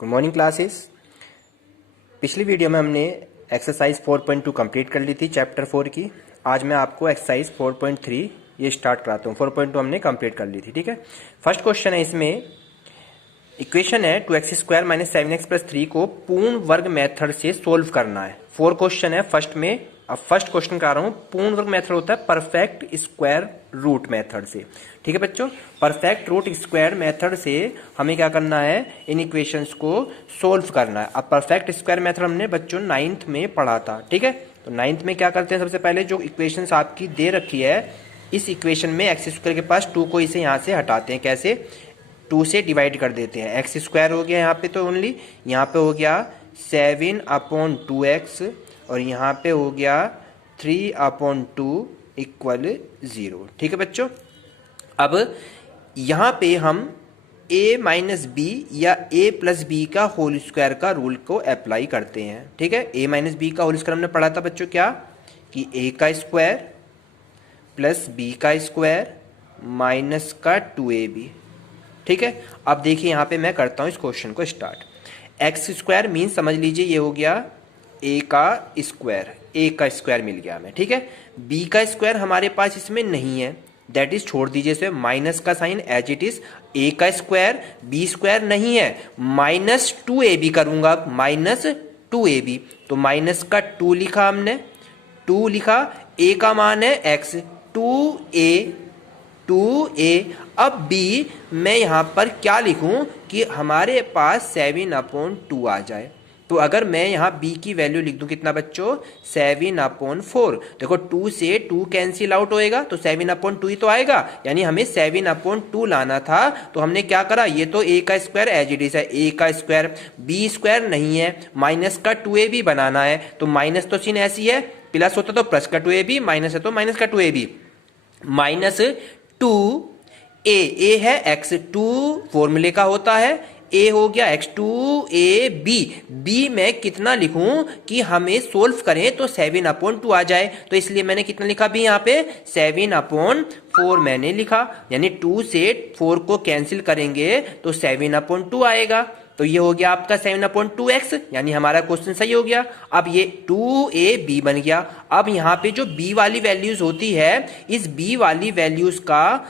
Good morning classes. पिछली video में हमने एक्सरसाइज 4.2 कंप्लीट कर ली थी चैप्टर 4 की। आज मैं आपको एक्सरसाइज 4.3 ये स्टार्ट कराता हूँ। 4.2 हमने कंप्लीट कर ली थी, ठीक है। फर्स्ट क्वेश्चन है, इसमें इक्वेशन है 2x² - 7x+3 को पूर्ण वर्ग मेथड से सोल्व करना है। 4 क्वेश्चन है फर्स्ट में। अब फर्स्ट क्वेश्चन करा रहा हूँ, पूर्ण वर्ग मेथड होता है परफेक्ट स्क्वायर रूट मेथड से, ठीक है बच्चों। परफेक्ट रूट स्क्वायर मेथड से हमें क्या करना है, इन इक्वेशंस को सोल्व करना है। अब परफेक्ट स्क्वायर मेथड हमने बच्चों 9th में पढ़ा था, ठीक है। तो 9th में क्या करते हैं, सबसे पहले जो इक्वेशंस आपकी दे रखी है, इस इक्वेशन में एक्स स्क्वायर के पास 2 को इसे यहाँ से हटाते हैं। कैसे? 2 से डिवाइड कर देते हैं। एक्स स्क्वायर हो गया यहाँ पे, तो ओनली यहाँ पे हो गया 7/2x और यहाँ पे हो गया 3/2 = 0, ठीक है बच्चों। अब यहाँ पे हम a - b या a + b का होल स्क्वायर का रूल को अप्लाई करते हैं, ठीक है। a - b का होल स्क्वायर हमने पढ़ा था बच्चों, क्या कि a का स्क्वायर प्लस b का स्क्वायर माइनस का 2ab, ठीक है। अब देखिए यहाँ पे मैं करता हूँ इस क्वेश्चन को स्टार्ट। एक्स स्क्वायर मीन समझ लीजिए ये हो गया a का स्क्वायर मिल गया हमें, ठीक है। b का स्क्वायर हमारे पास इसमें नहीं है, दैट इज छोड़ दीजिए इसे, माइनस का sign as it is. a का स्क्वायर b स्क्वायर नहीं है, -2ab करूंगा, -2ab। तो माइनस का 2 लिखा हमने, 2 लिखा, a का मान है x, 2a। अब b मैं यहाँ पर क्या लिखूं कि हमारे पास 7/2 आ जाए। तो अगर मैं यहाँ b की वैल्यू लिख दूं कितना बच्चों, 7/4। देखो 2 से 2 कैंसिल आउट होएगा तो 7/2 ही तो आएगा, यानी हमें 7/2 लाना था। तो हमने क्या करा, ये तो a का स्क्वायर एज इट इज है, a का स्क्वायर, b स्क्वायर नहीं है, माइनस का 2ab बनाना है। तो माइनस तो सीन ऐसी है, प्लस होता तो प्लस का 2ab, माइनस है तो माइनस का 2ab, -2a है x, 2 फॉर्मूले का होता है, a हो गया x, 2ab। b में कितना लिखूं कि हमें सोल्व करें तो 7/2 आ जाए। तो इसलिए मैंने कितना लिखा भी यहाँ पे, 7/4 मैंने लिखा, यानी 2 से 4 को कैंसिल करेंगे तो 7/2 आएगा। तो ये हो गया आपका 7/2x, यानी हमारा क्वेश्चन सही हो गया। अब ये 2ab बन गया। अब यहाँ पे जो b वाली वैल्यूज होती है, इस b वाली वैल्यूज का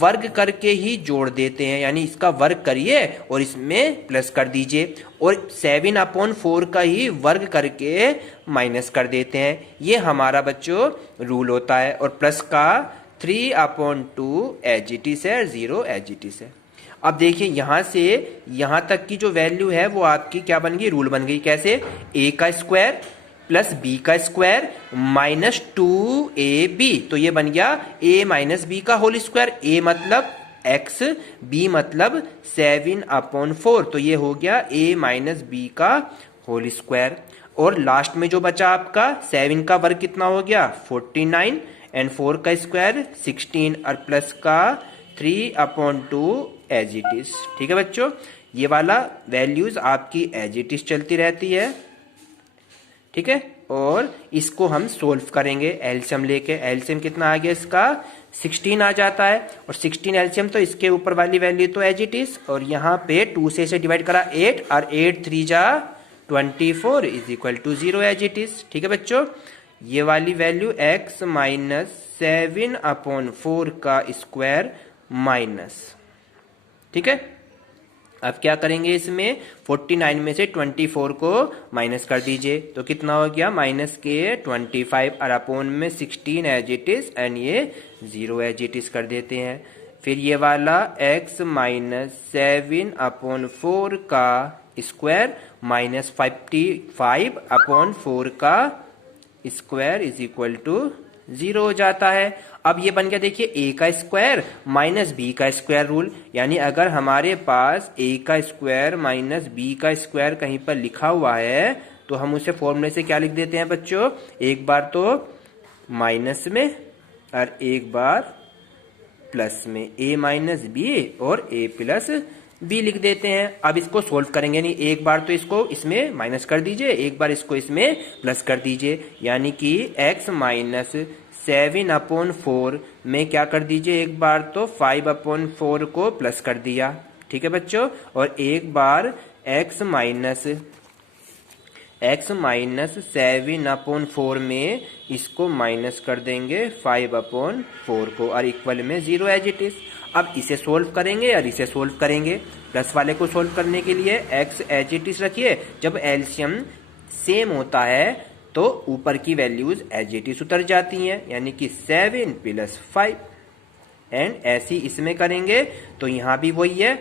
वर्ग करके ही जोड़ देते हैं, यानी इसका वर्ग करिए और इसमें प्लस कर दीजिए, और 7/4 का ही वर्ग करके माइनस कर देते हैं। ये हमारा बच्चों रूल होता है। और प्लस का 3/2 एज इट इज है, 0 एज इट इज है। अब देखिए यहां से यहां तक की जो वैल्यू है वो आपकी क्या बन गई, रूल बन गई। कैसे? a का स्क्वायर प्लस b का स्क्वायर -2ab। तो ये बन गया a - b का होल स्क्वायर। a मतलब x, b मतलब 7/4। तो ये हो गया a - b का होल स्क्वायर। और लास्ट में जो बचा आपका 7 का वर्ग कितना हो गया, 49, एंड 4 का स्क्वायर 16, और प्लस का 3/2 एज इट इज, ठीक है बच्चों। ये वाला वैल्यूज आपकी एज इट इज चलती रहती है, ठीक है। और इसको हम सोल्व करेंगे एलसीएम लेके। एलसीएम कितना आ गया इसका, 16 आ जाता है, और 16 एलसीएम तो इसके ऊपर वाली वैल्यू तो एज इट इज, और यहाँ पे 2 से इसे डिवाइड करा 8, और 8 3 जा 24 = 0 एज इट इज, ठीक है बच्चों। ये वाली वैल्यू x - 7/4 का स्क्वायर माइनस, ठीक है। अब क्या करेंगे, इसमें 49 में से 24 को माइनस कर दीजिए, तो कितना हो गया, -25, और अपोन में 16 एज इट इज, एंड ये 0 एज इट इज कर देते हैं। फिर ये वाला x - 7/4 का स्क्वायर -55/4 का स्क्वायर = 0 हो जाता है। अब ये बन गया, देखिए a का स्क्वायर माइनस b का स्क्वायर रूल, यानी अगर हमारे पास a का स्क्वायर माइनस b का स्क्वायर कहीं पर लिखा हुआ है तो हम उसे फॉर्मूले से क्या लिख देते हैं बच्चों, एक बार तो माइनस में और एक बार प्लस में, a - b और a + b लिख देते हैं। अब इसको सोल्व करेंगे, नहीं एक बार तो इसको इसमें माइनस कर दीजिए, एक बार इसको इसमें प्लस कर दीजिए, यानी कि x - 7/4 में क्या कर दीजिए, एक बार तो 5/4 को प्लस कर दिया, ठीक है बच्चों, और एक बार x माइनस 7/4 में इसको माइनस कर देंगे 5/4 को और इक्वल में 0 एज इट इज। अब इसे सोल्व करेंगे और इसे सोल्व करेंगे। प्लस वाले को सोल्व करने के लिए x एज इट इज रखिए। जब एलसीएम सेम होता है तो ऊपर की वैल्यूज एज इट इज उतर जाती हैं, यानी कि 7 + 5 एंड ऐसी इसमें करेंगे तो यहां भी वही है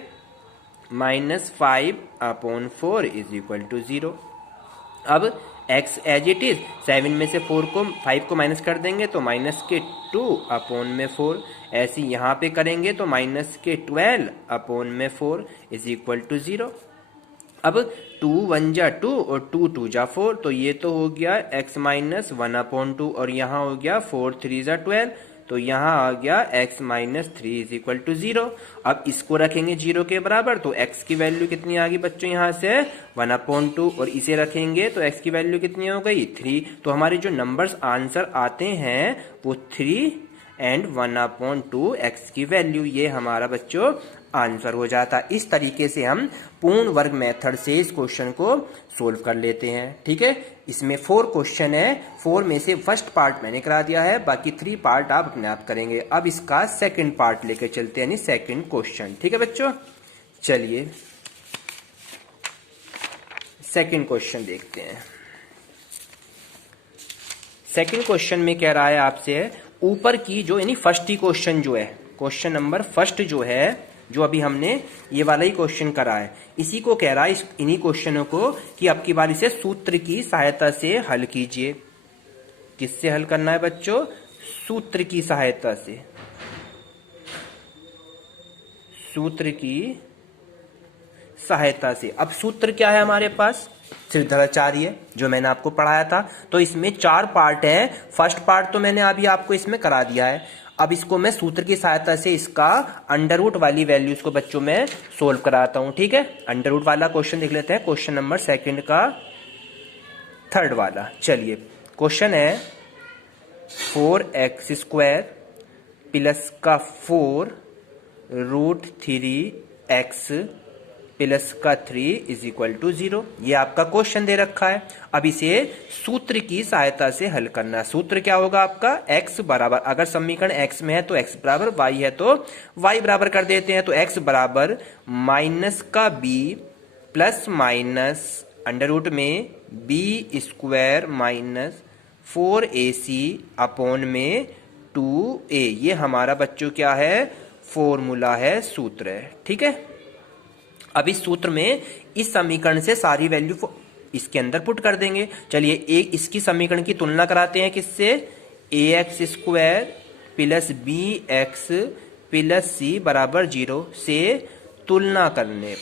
-5/4 = 0। अब x एज इट इज 7 में से 5 को माइनस कर देंगे तो -2/4। ऐसे यहाँ पे करेंगे तो -12/4 = 0। अब 2 1 जा 2 और 2 2 जा 4, तो ये तो हो गया x - 1/2 और यहाँ हो गया 4 3 जा 12, तो यहाँ आ गया x - 3 = 0। अब इसको रखेंगे 0 के बराबर तो x की वैल्यू कितनी आ गई बच्चों यहाँ से 1/2 और इसे रखेंगे तो x की वैल्यू कितनी हो गई 3। तो हमारे जो नंबर्स आंसर आते हैं वो 3 एंड 1/2 x की वैल्यू, ये हमारा बच्चों आंसर हो जाता। इस तरीके से हम पूर्ण वर्ग मेथड से इस क्वेश्चन को सोल्व कर लेते हैं। ठीक है, इसमें 4 क्वेश्चन है, 4 में से फर्स्ट पार्ट मैंने करा दिया है, बाकी 3 पार्ट आप अपने आप करेंगे। अब इसका सेकंड पार्ट लेकर चलते हैं, यानी सेकंड क्वेश्चन। ठीक है बच्चों, चलिए सेकंड क्वेश्चन देखते हैं। सेकंड क्वेश्चन में कह रहा है आपसे ऊपर की जो यानी फर्स्ट ही क्वेश्चन जो है, क्वेश्चन नंबर फर्स्ट जो है, जो अभी हमने ये वाला ही क्वेश्चन करा है, इसी को कह रहा है इन्हीं क्वेश्चनों को कि अब की बार इसे सूत्र की सहायता से हल कीजिए। किससे हल करना है बच्चों? सूत्र की सहायता से। सूत्र की सहायता से। अब सूत्र क्या है हमारे पास? त्रिज्याचार्य, जो मैंने आपको पढ़ाया था। तो इसमें 4 पार्ट है। फर्स्ट पार्ट तो मैंने अभी आपको इसमें करा दिया है। अब इसको मैं सूत्र की सहायता से इसका अंडर रूट वाली वैल्यूज को बच्चों में सोल्व कराता हूं। ठीक है, अंडर रूट वाला क्वेश्चन देख लेते हैं, क्वेश्चन नंबर सेकंड का थर्ड वाला। चलिए, क्वेश्चन है 4x² प्लस का 4 √3x प्लस का 3 = 0। ये आपका क्वेश्चन दे रखा है। अब इसे सूत्र की सहायता से हल करना है। सूत्र क्या होगा आपका? x बराबर, अगर समीकरण x में है तो x बराबर, y है तो y बराबर कर देते हैं। तो x बराबर -b plus minus under root में b² - 4ac में 2a। ये हमारा बच्चों क्या है? फॉर्मूला है, सूत्र है। ठीक है, अब इस सूत्र में इस समीकरण से सारी वैल्यू इसके अंदर पुट कर देंगे। चलिए, एक इसकी समीकरण की तुलना कराते हैं किससे? ax² plus bx plus c बराबर 0 से तुलना करने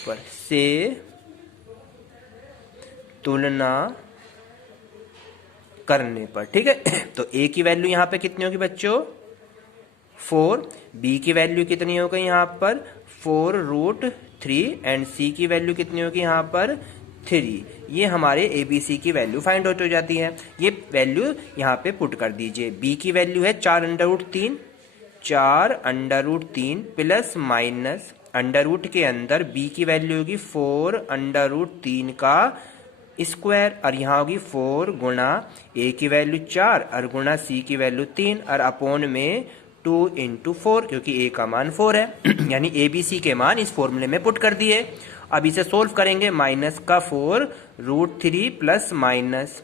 पर, ठीक है। तो a की वैल्यू यहां पे कितनी होगी बच्चों? 4, b की वैल्यू कितनी हो गई यहाँ पर? 4√3 एंड c की वैल्यू कितनी होगी यहाँ पर? 3। ये हमारे ABC की वैल्यू फाइंड आउट हो जाती है। ये वैल्यू यहाँ पे पुट कर दीजिए। b की वैल्यू है 4√3, 4√3 प्लस माइनस अंडर रूट के अंदर b की वैल्यू होगी 4√3 का स्क्वायर, और यहाँ होगी 4 गुणा a की वैल्यू 4 और गुणा c की वैल्यू 3 और अपॉन में 2 × 4, क्योंकि a का मान 4 है। यानी ABC के मान इस फॉर्मूले में पुट कर दिए। अब इसे सोल्व करेंगे। -4 √3 प्लस माइनस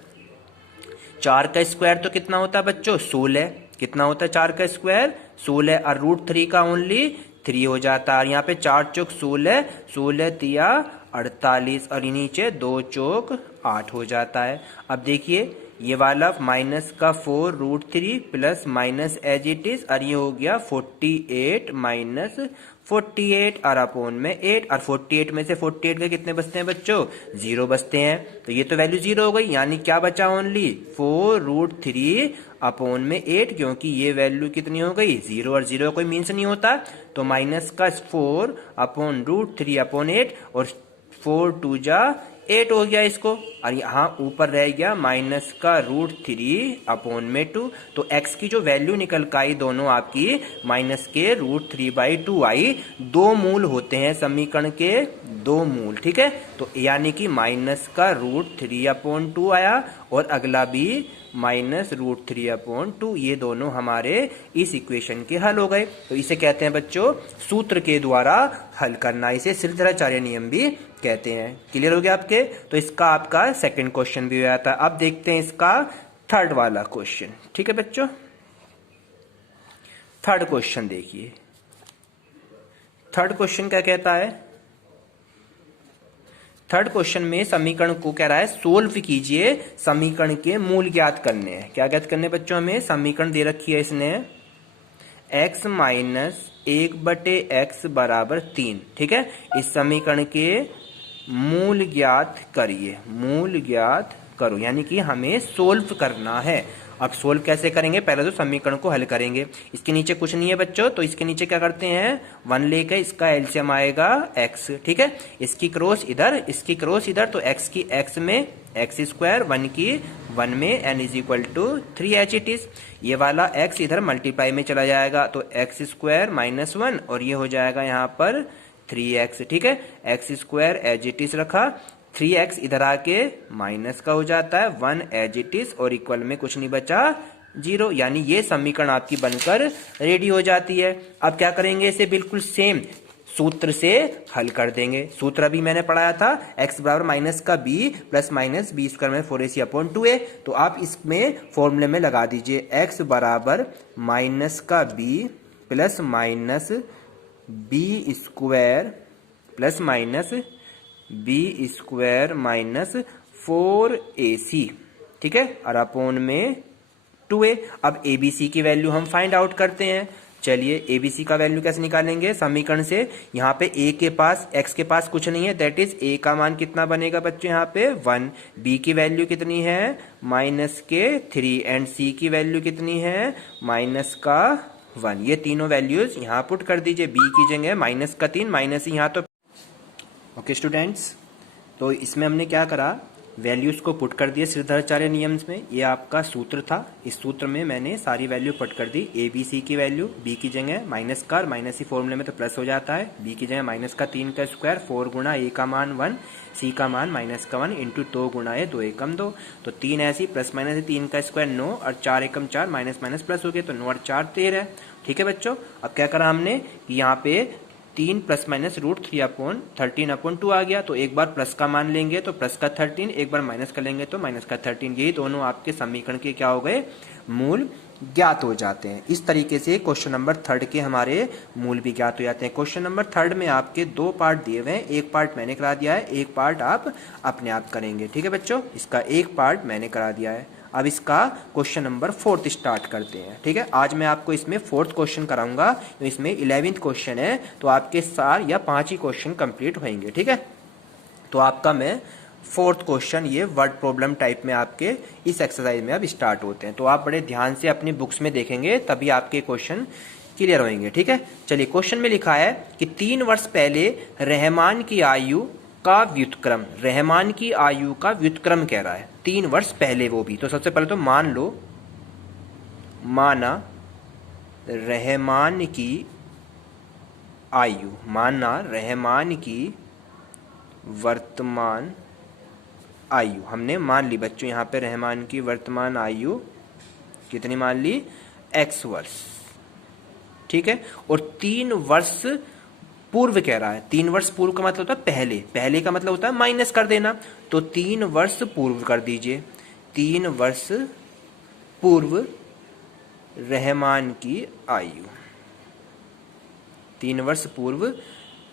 4 का स्क्वायर तो कितना होता है बच्चों? 16। कितना होता है 4 का स्क्वायर? 16 और √3 का ओनली 3 हो जाता है। यहाँ पे 4 चौक 16, 16 तिया 48 और नीचे 2 चौक 8 हो जाता है। अब देखिए, ये वाला -4 √3 plus minus as it is, और ये हो गया 48 - 48 और अपॉन में 8, और 48 में से 48 के कितने बचते हैं बच्चों? 0 बचते हैं। तो ये तो वैल्यू 0 हो गई, यानी क्या बचा? ओनली 4 √3 अपॉन में 8, क्योंकि ये वैल्यू कितनी हो गई? 0, और 0 कोई मीन्स नहीं होता। तो -4 अपॉन √3 अपॉन 8 और 4 2 जा 8 हो गया इसको, और यहाँ ऊपर रह गया माइनस का √3/2। तो x की जो वैल्यू निकल कर आई दोनों आपकी माइनस के √3/2 आई। दो मूल होते हैं समीकरण के, दो मूल, ठीक है। तो यानी कि माइनस का √3/2 आया और अगला भी माइनस √3/2। ये दोनों हमारे इस इक्वेशन के हल हो गए। तो इसे कहते हैं बच्चों सूत्र के द्वारा हल करना, इसे श्रीधराचार्य नियम भी कहते हैं। क्लियर हो गया आपके? तो इसका आपका सेकंड क्वेश्चन भी हो जाता है। अब देखते हैं इसका थर्ड वाला क्वेश्चन, ठीक है बच्चों। थर्ड क्वेश्चन देखिए, थर्ड क्वेश्चन क्या कहता है। थर्ड क्वेश्चन में समीकरण को कह रहा है सोल्व कीजिए, समीकरण के मूल ज्ञात करने हैं। क्या ज्ञात करने बच्चों? हमें समीकरण दे रखी है इसने x माइनस 1/x बराबर 3, ठीक है। इस समीकरण के मूल ज्ञात करिए, मूल ज्ञात करो, यानी कि हमें सोल्व करना है। अब सोल्व कैसे करेंगे? पहले तो समीकरण को हल करेंगे। इसके नीचे कुछ नहीं है बच्चों, तो इसके नीचे क्या करते हैं 1 लेकर इसका एलसीएम आएगा x, ठीक है। इसकी क्रॉस इधर, इसकी क्रॉस इधर, तो x की x में x², 1 की 1 में n = 3 एच इट इज। ये वाला x इधर मल्टीप्लाई में चला जाएगा, तो x² - 1 और ये हो जाएगा यहाँ पर 3x, ठीक है। x² एज इट इज रखा, 3x इधर आके माइनस का हो जाता है, 1 एज इट इज और इक्वल में कुछ नहीं बचा 0, यानी ये समीकरण आपकी बनकर रेडी हो जाती है। अब क्या करेंगे? इसे बिल्कुल सेम सूत्र से हल कर देंगे। सूत्र अभी मैंने पढ़ाया था x बराबर माइनस का b प्लस माइनस b² में 4ac/2a। तो आप इसमें फॉर्मूले में लगा दीजिए x बराबर माइनस का b plus minus b² plus minus b² minus 4ac, ठीक है, और अपॉन में 2a। अब abc की वैल्यू हम फाइंड आउट करते हैं। चलिए abc का वैल्यू कैसे निकालेंगे समीकरण से? यहाँ पे a के पास, x के पास कुछ नहीं है, दैट इज a का मान कितना बनेगा बच्चों? यहाँ पे 1। b की वैल्यू कितनी है? माइनस के 3, एंड c की वैल्यू कितनी है? माइनस का 1। ये तीनों वैल्यूज यहाँ पुट कर दीजिए। b की जगह माइनस का 3, माइनस यहाँ तो ओके स्टूडेंट्स, तो इसमें हमने क्या करा, वैल्यूज को पुट कर दिए श्रीधराचार्य नियम में। ये आपका सूत्र था, इस सूत्र में मैंने सारी वैल्यू पुट कर दी। ए बी सी की वैल्यू, बी की जगह माइनस का, माइनस ही फॉर्मूले में तो प्लस हो जाता है, बी की जगह माइनस का 3 का स्क्वायर, 4 गुणा ए का मान 1, सी का मान माइनस का 1 इंटू 2 गुणा ए, 2 एकम 2, तो 3 ऐसी प्लस माइनस 3 का स्क्वायर 9 और 4 एकम 4, माइनस माइनस प्लस हो गया, तो 9 और 4 13। ठीक है बच्चों, अब क्या करा हमने कि यहाँ पे 3 प्लस माइनस √3/13/2 आ गया। तो एक बार प्लस का मान लेंगे तो प्लस का 13, एक बार माइनस का लेंगे तो माइनस का 13। यही दोनों आपके समीकरण के क्या हो गए? मूल ज्ञात हो जाते हैं। इस तरीके से क्वेश्चन नंबर 3 के हमारे मूल भी ज्ञात हो जाते हैं। क्वेश्चन नंबर 3 में आपके 2 पार्ट दिए हुए हैं, एक पार्ट मैंने करा दिया है, एक पार्ट आप अपने आप करेंगे। ठीक है बच्चों, इसका एक पार्ट मैंने करा दिया है। अब इसका क्वेश्चन नंबर 4 स्टार्ट करते हैं। ठीक है, आज मैं आपको इसमें 4th क्वेश्चन कराऊंगा, तो इसमें 11th क्वेश्चन है, तो आपके 4 या 5 ही क्वेश्चन कंप्लीट होंगे। ठीक है, तो आपका मैं 4th क्वेश्चन ये वर्ड प्रॉब्लम टाइप में आपके इस एक्सरसाइज में अब स्टार्ट होते हैं। तो आप बड़े ध्यान से अपनी बुक्स में देखेंगे तभी आपके क्वेश्चन क्लियर होंगे। ठीक है, चलिए क्वेश्चन में लिखा है कि 3 वर्ष पहले रहमान की आयु का व्युत्क्रम, रहमान की आयु का व्युत्क्रम कह रहा है 3 वर्ष पहले, वो भी। तो सबसे पहले तो मान लो, माना रहमान की आयु, माना रहमान की वर्तमान आयु, हमने मान ली बच्चों यहाँ पे रहमान की वर्तमान आयु कितनी मान ली? x वर्ष। ठीक है, और 3 वर्ष पूर्व कह रहा है। 3 वर्ष पूर्व का मतलब होता है पहले, पहले का मतलब होता है माइनस कर देना, तो 3 वर्ष पूर्व कर दीजिए। 3 वर्ष पूर्व रहमान की आयु, 3 वर्ष पूर्व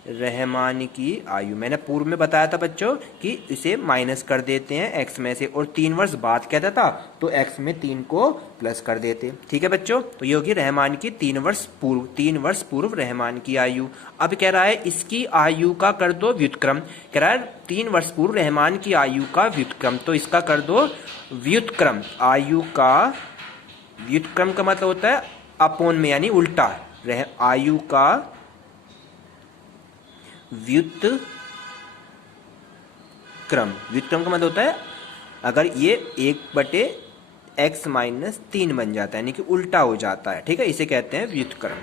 रहमान की आयु, मैंने पूर्व में बताया था बच्चों कि इसे माइनस कर देते हैं x में से, और 3 वर्ष बाद कहता था तो x में 3 को प्लस कर देते। ठीक है बच्चों, तो ये होगी रहमान की 3 वर्ष पूर्व, 3 वर्ष पूर्व रहमान की आयु। अब कह रहा है इसकी आयु का कर दो व्युत्क्रम, कह रहा है 3 वर्ष पूर्व रहमान की आयु का व्युत्क्रम, तो इसका कर दो व्युत्क्रम। आयु का व्युत्क्रम का मतलब होता है अपोन में, यानी उल्टा, आयु का व्युत्क्रम का मतलब होता है अगर ये 1/x-3 बन जाता है, यानी कि उल्टा हो जाता है, ठीक है, इसे कहते हैं व्युत्क्रम।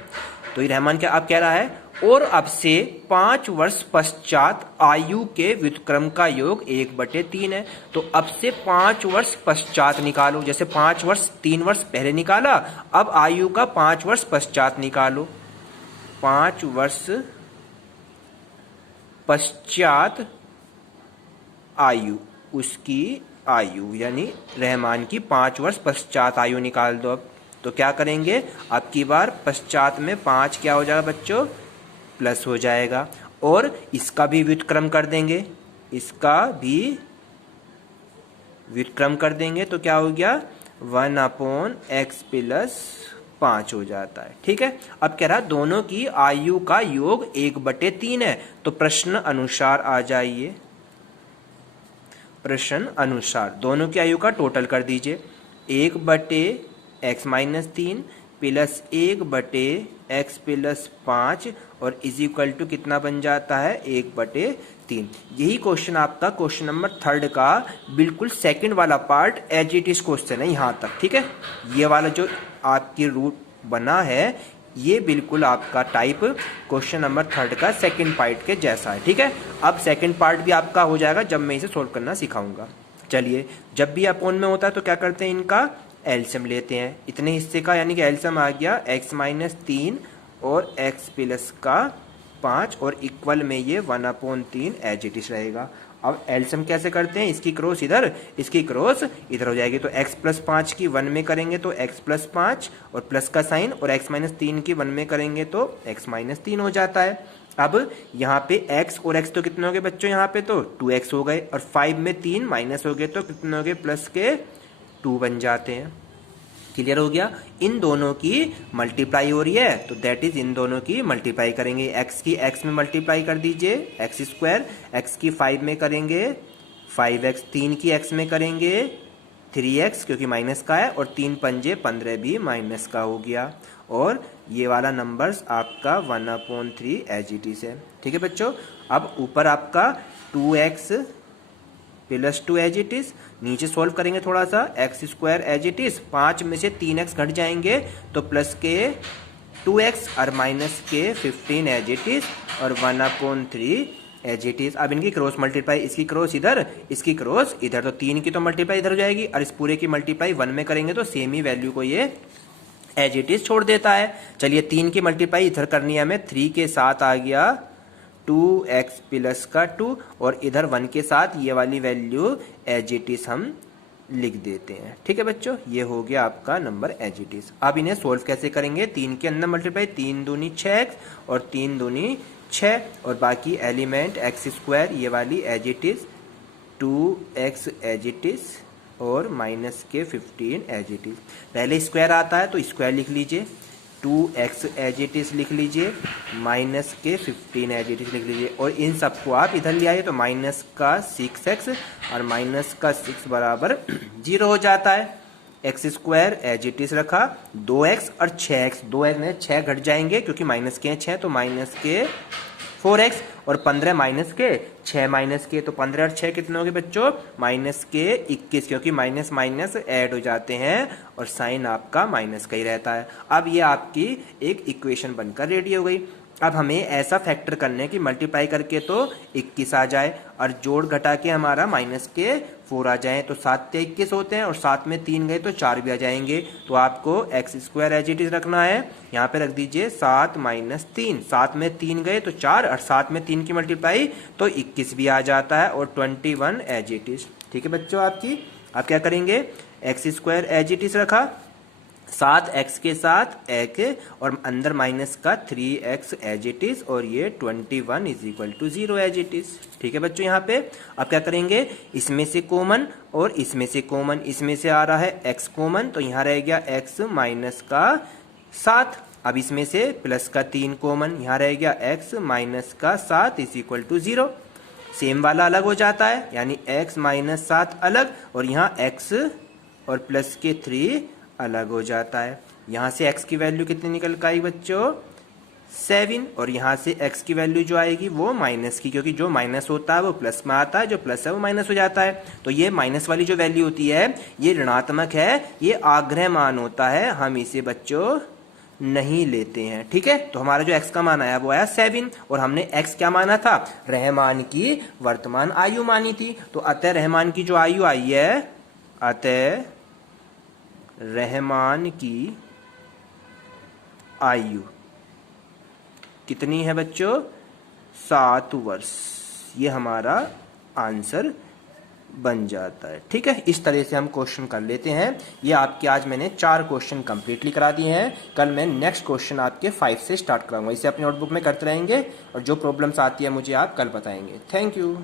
तो ये रहमान क्या अब कह रहा है, और अब से 5 वर्ष पश्चात आयु के व्युत्क्रम का योग 1/3 है। तो अब से 5 वर्ष पश्चात निकालो, जैसे 5 वर्ष 3 वर्ष पहले निकाला, अब आयु का 5 वर्ष पश्चात निकालो। 5 वर्ष पश्चात आयु, उसकी आयु यानी रहमान की 5 वर्ष पश्चात आयु निकाल दो। अब तो क्या करेंगे, अब की बार पश्चात में 5 क्या हो जाएगा बच्चों, प्लस हो जाएगा, और इसका भी व्युत्क्रम कर देंगे, इसका भी व्युत्क्रम कर देंगे, तो क्या हो गया 1/x+5 हो जाता है, ठीक है। अब कह रहा दोनों की आयु का योग 1/3 है, तो प्रश्न अनुसार आ जाइए, प्रश्न अनुसार दोनों की आयु का टोटल कर दीजिए, 1/x-3 प्लस 1/x+5 और इज इक्वल टू कितना बन जाता है 1/3। यही क्वेश्चन आपका क्वेश्चन नंबर 3 का बिल्कुल सेकंड वाला part as it is question है यहाँ तक, ठीक है। ये वाला जो आपकी रूट बना है ये बिल्कुल आपका टाइप क्वेश्चन नंबर 3 का सेकंड पार्ट के जैसा है, ठीक है। अब सेकंड पार्ट भी आपका हो जाएगा जब मैं इसे सोल्व करना सिखाऊंगा। चलिए, जब भी अपोन में होता है तो क्या करते हैं, इनका एलसीएम लेते हैं, इतने हिस्से का, यानी कि एलसीएम आ गया x-3 और x+5 और इक्वल में ये 1/3 एज इट इज रहेगा। अब एलसीएम कैसे करते हैं, इसकी क्रॉस इधर, इसकी क्रॉस इधर हो जाएगी, तो x+5 की 1 में करेंगे तो x+5 और प्लस का साइन, और x-3 की 1 में करेंगे तो x-3 हो जाता है। अब यहाँ पे x और x तो कितने हो गए बच्चों, यहाँ पे तो 2x हो गए, और 5 में 3 माइनस हो गए तो कितने हो गए, प्लस के 2 बन जाते हैं। क्लियर हो गया, इन दोनों की मल्टीप्लाई हो रही है, तो दैट इज इन दोनों की मल्टीप्लाई करेंगे, x की x में मल्टीप्लाई कर दीजिए x², x की 5 में करेंगे 5x, 3 की x में करेंगे 3x क्योंकि माइनस का है, और 3 पंजे 15 भी माइनस का हो गया, और ये वाला नंबर्स आपका 1/3 एज इट इज है, ठीक है बच्चों। अब ऊपर आपका 2x+2 एज इट इज, नीचे सोल्व करेंगे थोड़ा सा, x² एज इट इज, 5 में से 3x घट जाएंगे तो प्लस के 2x और माइनस के 15 एज इट इज, और 1/3 एज इट इज। अब इनकी क्रॉस मल्टीप्लाई, इसकी क्रॉस इधर, इसकी क्रॉस इधर, तो 3 की तो मल्टीप्लाई इधर हो जाएगी, और इस पूरे की मल्टीप्लाई 1 में करेंगे तो सेम ही वैल्यू को ये एज इट इज छोड़ देता है। चलिए 3 की मल्टीप्लाई इधर करनी है हमें, 3 के साथ आ गया 2x+2, और इधर 1 के साथ ये वाली वैल्यू एज इट इज हम लिख देते हैं, ठीक है बच्चों। ये हो गया आपका नंबर एज इट इज। अब इन्हें सोल्व कैसे करेंगे, 3 के अंदर मल्टीप्लाई, 3 दूनी 6x और 3 दूनी 6, और बाकी एलिमेंट x², ये वाली as it is, 2x as it is, और माइनस के 15 एज इट इज। पहले स्क्वायर आता है तो स्क्वायर लिख लीजिए, 2x एज इट इज लिख लीजिए, माइनस के 15 एज इट इज लिख लीजिए, और इन सबको आप इधर ले आइए तो माइनस का 6x और माइनस का 6 बराबर 0 हो जाता है। x² एज इट इज रखा, 2x और 6x, 2x में 6 घट जाएंगे क्योंकि माइनस के 6, तो माइनस के 4x, और 15 माइनस के 6 माइनस के, तो 15 और 6 कितने हो गए बच्चों, माइनस के 21, क्योंकि माइनस माइनस ऐड हो जाते हैं और साइन आपका माइनस का ही रहता है। अब ये आपकी एक इक्वेशन बनकर रेडी हो गई। अब हमें ऐसा फैक्टर करने की मल्टीप्लाई करके तो 21 आ जाए, और जोड़ घटा के हमारा माइनस के 4 आ जाए, तो 7 से 21 होते हैं, और 7 में 3 गए तो 4 भी आ जाएंगे। तो आपको x² एज इट इज रखना है, यहाँ पे रख दीजिए 7 माइनस 3, 7 में 3 गए तो 4, और 7 में 3 की मल्टीप्लाई तो 21 भी आ जाता है, और 21 एज इट इज, ठीक है बच्चों। आपकी आप क्या करेंगे, x² एज इट इज रखा, 7x के साथ एक और अंदर माइनस का 3x एज इट इज, और ये 21 is equal to 0 as it is, ठीक है बच्चों। यहाँ पे अब क्या करेंगे, इसमें से कॉमन और इसमें से कॉमन, इसमें से आ रहा है x कॉमन, तो यहाँ रह गया x माइनस का 7, अब इसमें से प्लस का 3 कॉमन, यहाँ रह गया x माइनस का 7 इज इक्वल टू 0, सेम वाला अलग हो जाता है, यानी x माइनस 7 अलग, और यहाँ x और प्लस के 3 अलग हो जाता है। यहाँ से x की वैल्यू कितनी निकल के आई बच्चों, 7 और यहाँ से x की वैल्यू जो आएगी वो माइनस की, क्योंकि जो माइनस होता है वो प्लस में आता है, जो प्लस है वो माइनस हो जाता है। तो ये माइनस वाली जो वैल्यू होती है ये ऋणात्मक है, ये आग्रह मान होता है, हम इसे बच्चों नहीं लेते हैं। ठीक है, तो हमारा जो x का मान आया वो आया 7 और हमने x क्या माना था, रहमान की वर्तमान आयु मानी थी। तो अतः रहमान की जो आयु आई है, अतः रहमान की आयु कितनी है बच्चों, 7 वर्ष। ये हमारा आंसर बन जाता है। ठीक है, इस तरह से हम क्वेश्चन कर लेते हैं। ये आपके आज मैंने 4 क्वेश्चन कंप्लीटली करा दिए हैं। कल मैं नेक्स्ट क्वेश्चन आपके 5 से स्टार्ट कराऊंगा। इसे अपनी नोटबुक में करते रहेंगे और जो प्रॉब्लम्स आती है मुझे आप कल बताएंगे। Thank you.